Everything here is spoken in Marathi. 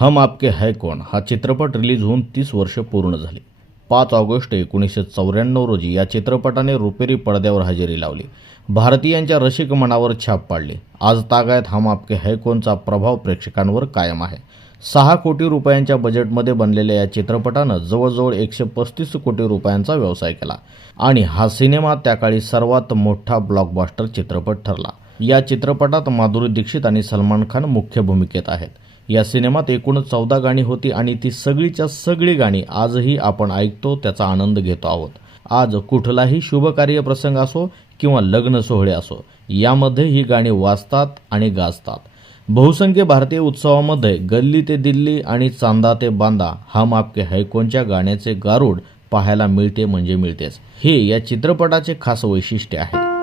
हम आपके है कोण हा चित्रपट रिलीज होऊन तीस वर्ष पूर्ण झाली. पाच ऑगस्ट एकोणीसशे चौऱ्याण्णव रोजी या चित्रपटाने रुपेरी पडद्यावर हजेरी लावली. भारतीयांच्या रसिक मनावर छाप पाडली. आज तागायत हम आपके है कोणचा प्रभाव प्रेक्षकांवर कायम आहे. सहा कोटी रुपयांच्या बजेटमध्ये बनलेल्या या चित्रपटानं जवळजवळ एकशे पस्तीस कोटी रुपयांचा व्यवसाय केला आणि हा सिनेमा त्या काळी सर्वात मोठा ब्लॉकबास्टर चित्रपट ठरला. या चित्रपटात माधुरी दीक्षित आणि सलमान खान मुख्य भूमिकेत आहेत. या सिनेमात एकूण चौदा गाणी होती आणि ती सगळीच्या सगळी गाणी आजही आपण ऐकतो त्याचा आनंद घेतो आहोत. आज कुठलाही शुभकार्य प्रसंग असो किंवा लग्न सोहळे असो यामध्ये ही गाणी वाजतात आणि गाजतात. बहुसंख्य भारतीय उत्सवामध्ये गल्ली ते दिल्ली आणि चांदा ते बांदा हम आपके हैकोनच्या गाण्याचे गारूड पाहायला मिळते म्हणजे मिळतेच. हे या चित्रपटाचे खास वैशिष्ट्य आहे.